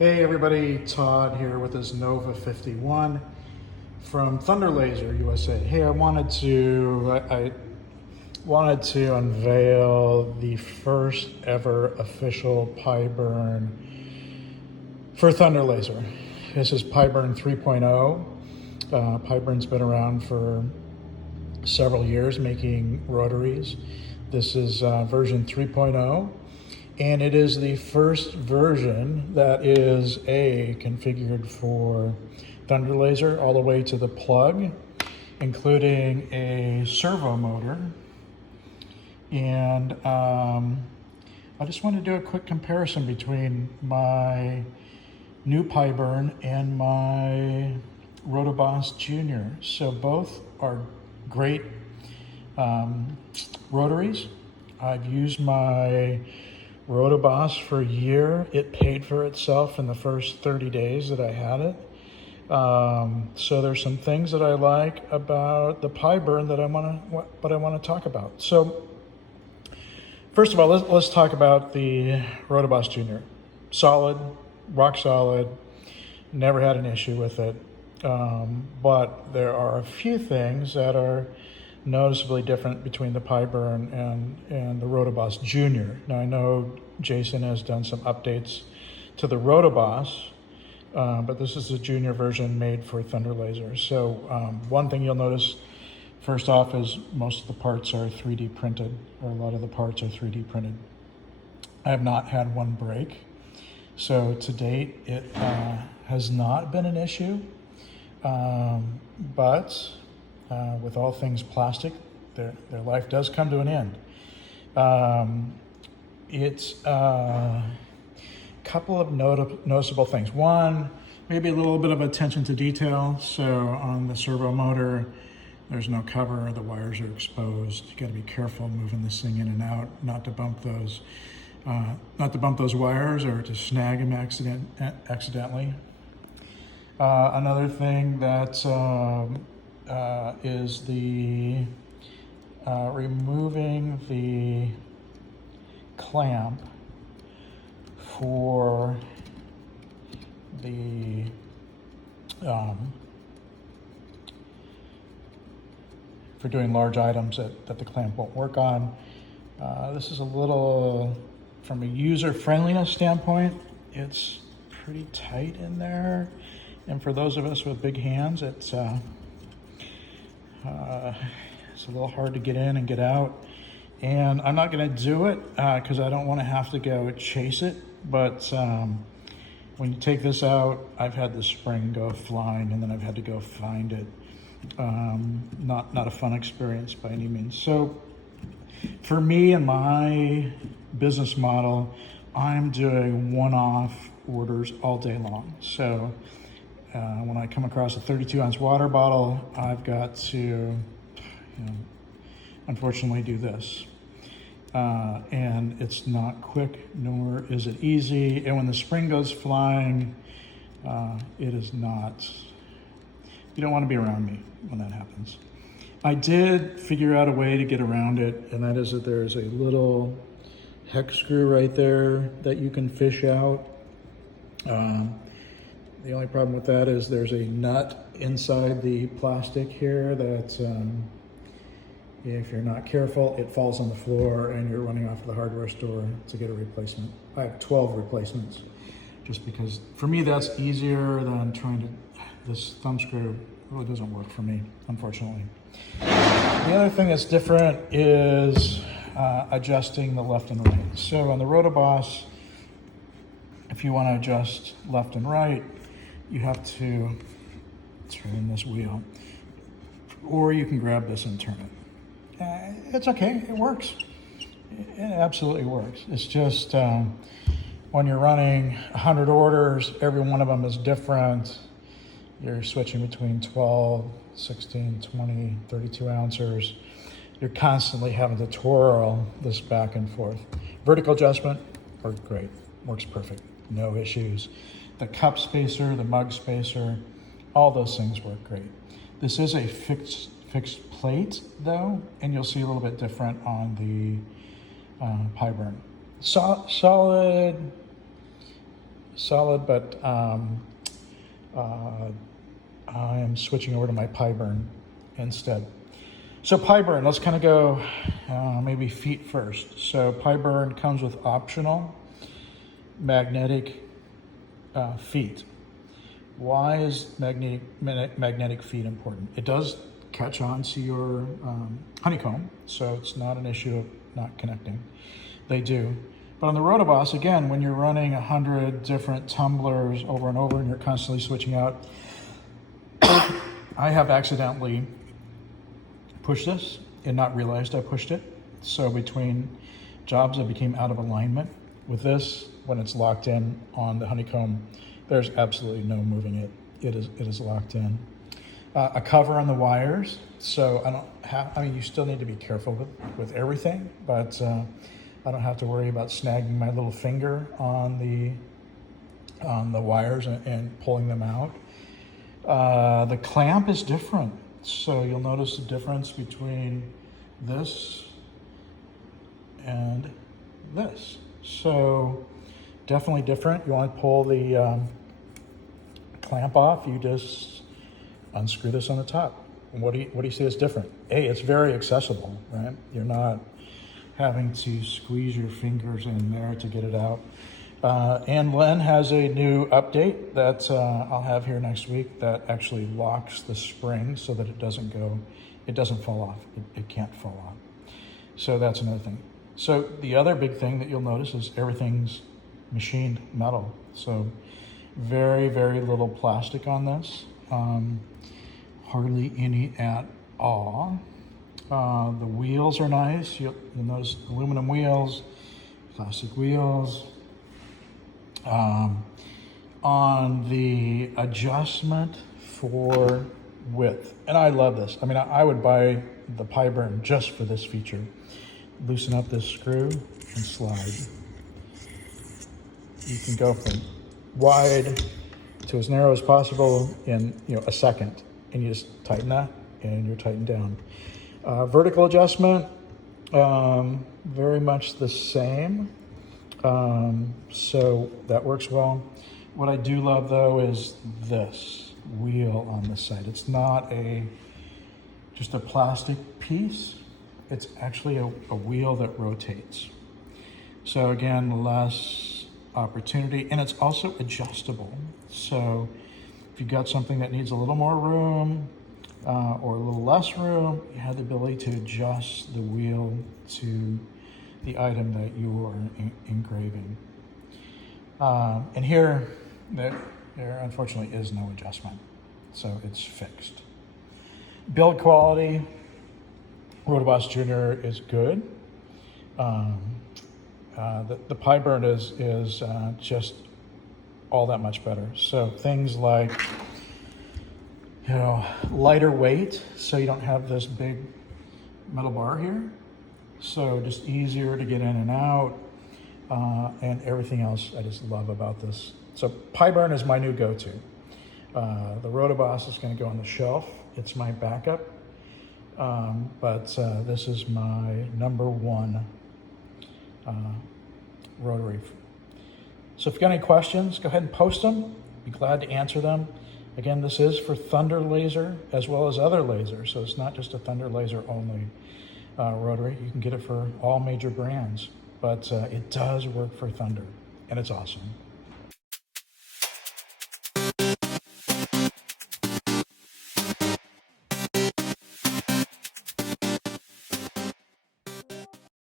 Hey everybody, Todd here with this Nova 51 from Thunder Laser USA. Hey, I wanted to unveil the first ever official pie burn for Thunder Laser. This is pie burn 3.0. Pie burn's been around for several years making rotaries. This is version 3.0. And it is the first version that is configured for Thunder Laser all the way to the plug, including a servo motor. And I just want to do a quick comparison between my new pie burn and my Rotoboss Junior. So both are great rotaries. I've used my Rotoboss for a year. It paid for itself in the first 30 days that I had it. So there's some things that I like about the pie burn that I want to talk about. So first of all, let's talk about the Rotoboss Junior. Solid, rock solid. Never had an issue with it. But there are a few things that are noticeably different between the pie burn and the Rotoboss Junior. Now I know Jason has done some updates to the Rotoboss, but this is the Junior version made for Thunder Laser. So one thing you'll notice first off is most of the parts are 3D printed, or a lot of the parts are 3D printed. I have not had one break. So to date, it has not been an issue, but with all things plastic, their life does come to an end. It's a couple of noticeable things. One, maybe a little bit of attention to detail. So on the servo motor, there's no cover, the wires are exposed. You got to be careful moving this thing in and out, not to bump those wires or to snag them accidentally. Another thing that is the removing the clamp for the for doing large items that the clamp won't work on. This is a little, from a user friendliness standpoint, it's pretty tight in there, and for those of us with big hands, it's a little hard to get in and get out. And I'm not going to do it because I don't want to have to go chase it. But when you take this out, I've had the spring go flying and then I've had to go find it. Not a fun experience by any means. So for me and my business model, I'm doing one-off orders all day long. So when I come across a 32-ounce water bottle, I've got to, unfortunately do this. And it's not quick, nor is it easy. And when the spring goes flying, it is not, you don't want to be around me when that happens. I did figure out a way to get around it, and that is that there's a little hex screw right there that you can fish out. The only problem with that is there's a nut inside the plastic here that if you're not careful, it falls on the floor and you're running off to the hardware store to get a replacement. I have 12 replacements just because for me that's easier than trying to, this thumb screw really doesn't work for me, unfortunately. The other thing that's different is adjusting the left and right. So on the Rotoboss, if you want to adjust left and right, you have to turn this wheel, or you can grab this and turn it. It's okay, it works. It absolutely works. It's just when you're running 100 orders, every one of them is different. You're switching between 12, 16, 20, 32 ounces. You're constantly having to twirl this back and forth. Vertical adjustment works great, works perfect, no issues. The cup spacer, the mug spacer, all those things work great. This is a fixed plate though, and you'll see a little bit different on the pie burn. Solid, solid, but I am switching over to my pie burn instead. So pie burn, let's kind of go maybe feet first. So pie burn comes with optional magnetic feet. Why is magnetic feet important? It does catch on to your honeycomb, so it's not an issue of not connecting. They do. But on the Rotoboss, again, when you're running 100 different tumblers over and over and you're constantly switching out, I have accidentally pushed this and not realized I pushed it. So between jobs, I became out of alignment. With this, when it's locked in on the honeycomb, there's absolutely no moving it. It is locked in. A cover on the wires, so you still need to be careful with everything, but I don't have to worry about snagging my little finger on the wires and pulling them out. The clamp is different, so you'll notice the difference between this and this. So definitely different. You want to pull the clamp off, you just unscrew this on the top. And what do you see is different? It's very accessible, right? You're not having to squeeze your fingers in there to get it out. And Len has a new update that I'll have here next week that actually locks the spring so that it doesn't fall off. It can't fall off. So that's another thing. So the other big thing that you'll notice is everything's machined metal. So very, very little plastic on this. Hardly any at all. The wheels are nice. You'll notice aluminum wheels, plastic wheels. On the adjustment for width, and I love this. I mean, I would buy the pie burn just for this feature. Loosen up this screw and slide. You can go from wide to as narrow as possible in a second, and you just tighten that, and you're tightened down. Vertical adjustment, very much the same. So that works well. What I do love though is this wheel on the side. It's not just a plastic piece. It's actually a wheel that rotates. So again, less opportunity, and it's also adjustable. So if you've got something that needs a little more room or a little less room, you have the ability to adjust the wheel to the item that you are engraving. And here, there unfortunately is no adjustment, so it's fixed. Build quality, Rotoboss Junior is good. The pie burn is just all that much better. So things like, lighter weight, so you don't have this big metal bar here. So just easier to get in and out, and everything else I just love about this. So pie burn is my new go-to. The Rotoboss is going to go on the shelf. It's my backup, but this is my number one rotary. So if you've got any questions, go ahead and post them. Be glad to answer them. Again, this is for Thunder laser as well as other lasers, so it's not just a Thunder laser only rotary. You can get it for all major brands, but it does work for Thunder, and it's awesome.